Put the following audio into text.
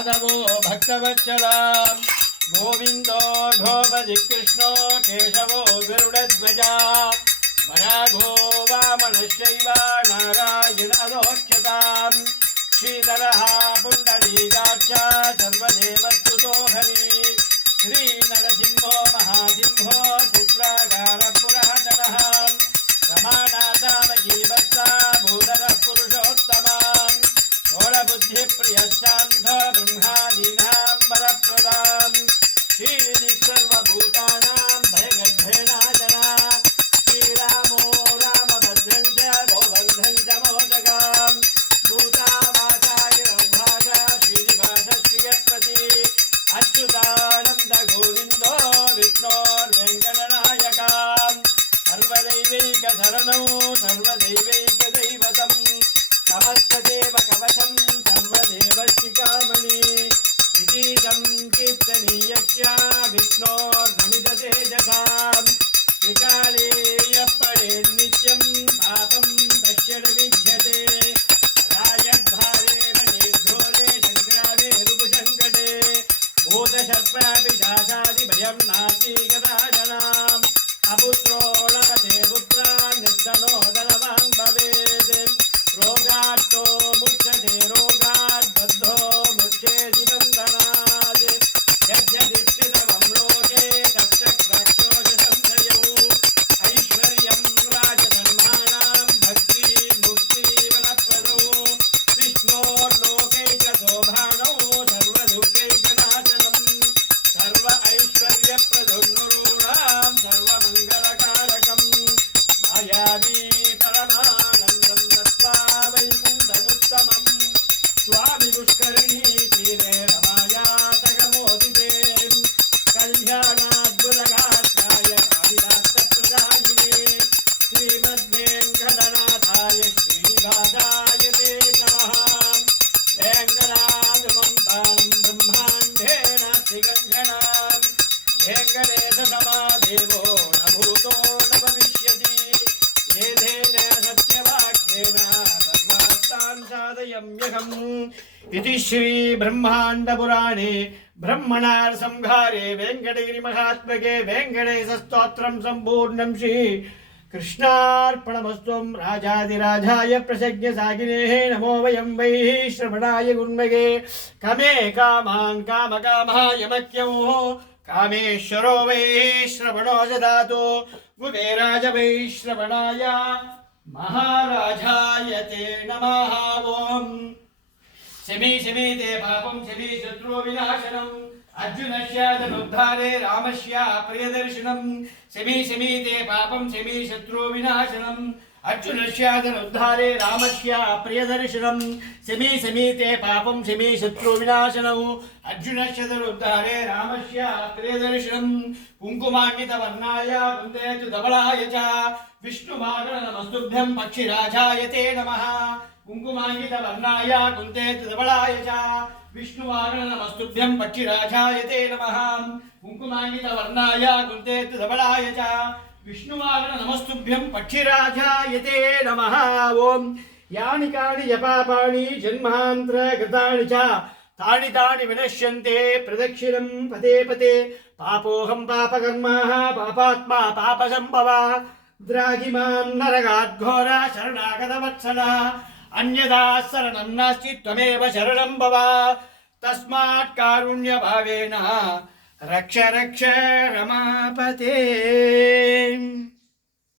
माधवो भक्तवत्सला गोविंदो गोपति कृष्णो केशवो गरुडध्वजा वराघो वामनश्चैव नारायण अधोक्षताम् श्रीधरः पुण्डरीकाक्ष सर्वदेवस्तुतो हरि श्रीनरसिंहो महासिंहो शुक्रागारपुरातनः रमानाथामजीवत्सा भूधरः पुरुषोत्तमान् षोडबुद्धिप्रियश्चान्ध ब्रह्मादीनां वरप्रदाम् श्रीनिधिः सर्वभूतानां भयगर्भेणाजना श्रीरामो रामभद्रं च गोवर्धं च मोदगाम् भूतावासागिरभागा श्रीनिवासश्रियत्पति अच्युतानन्द गोविन्दो विष्णोर्वेङ्कटनायकाम् सर्वदैवैकशरणौ सर्वदैवैकदैवतं नमस्तदेव कवचं सर्वदेवशिखामणि विदीतं कीर्तनीयस्य विष्णोर्नमिततेजसां त्रिकाले यः पठेत् नित्यं पापं तस्य न विद्यते रायद्वारे पठेद्घोरे सङ्ग्रामे रूपसङ्कटे भूतशर्पापिशाचादिभयं नास्ति कदाचनाम् अपुत्रो लभते पुत्रान् निर्धनो धनवान् भवेत् रोगात्तो मुच्यते रोगात् बद्धो मुच्येति बन्धनात् यद्यदित्यतमं लोके तच्चक्राख्यो च संशयौ ऐश्वर्यं राजधर्माणां भक्तिर्मुक्तिवनप्रदौ विष्णोर्लोकैकशोभानौ सर्वदुःखैकनाशनं सर्व ऐश्वर्यप्रदं गुरूणां सर्वमङ्गलकारकं मायावी परमानन्दं दत्त्वा वैकुण्ठमुत्तमं स्वामि पुष्करिणी तीरे रमाया सगमोदिते कल्याणाद्भुतगात्राय कालिदासप्रदायिने श्रीमद्वेङ्कटनाथाय श्रीनिवासाय ते नमः वेङ्कटाद्रुमं तानं ब्रह्माण्डे नास्ति कञ्चनाम् वेङ्कटेशसमादेवो न भूतो न भविष्यति येधेन सत्यवाक्येन सर्वार्थान् साधयाम्यहम् इति श्रीब्रह्माण्डपुराणे ब्रह्मणार्संहारे वेङ्कटगिरिमहात्मके वेङ्कटेशस्तोत्रं सम्पूर्णं श्री कृष्णार्पणमस्तु राजाधिराजाय प्रसज्ञसागिनेः नमो वयं वै श्रवणाय गुण्मगे कमे कामान् कामकामाय मह्यं कामेश्वरो वै श्रवणो ददातु कुबेराज वै श्रवणाय महाराजाय ते नमः ॐ शमी शमी ते पापं शमी शत्रु विनाशनम् अर्जुनस्य धनुर्धारे रामस्य प्रियदर्शनम् शमी शमी ते पापं शमी शत्रु विनाशनम् अर्जुनस्य धनुर्धारे रामस्य प्रियदर्शनम् शमी शमी ते पापं शमी शत्रु विनाशनम् अर्जुनस्य धनुर्धारे रामस्य प्रियदर्शनम् कुङ्कुमाङ्कितवर्णाय कुन्देतु धवलाय च विष्णुवागणनमस्तुभ्यं पक्षिराजाय ते नमः कुङ्कुमाङ्कितवर्णाय कुन्देतु धवलाय च विष्णुवागणनमस्तुभ्यं पक्षिराजाय ते नमः कुङ्कुमाङ्कितवर्णाय कुन्देतु धवलाय च विष्णुवागणनमस्तुभ्यं पक्षिराजाय ते नमः ॐ यानि कानि जपापाणि जन्मान्तरकृतानि च तानि तानि विनश्यन्ते प्रदक्षिणं पदे पदे पापोऽहं पापकर्मः पापात्मा पापसम्भवः द्राहि मां नरकाद्घोर शरणागतवत्सल अन्यथा शरणं नास्ति त्वमेव शरणं भव तस्मात् कारुण्यभावेन रक्ष रक्ष रमापते।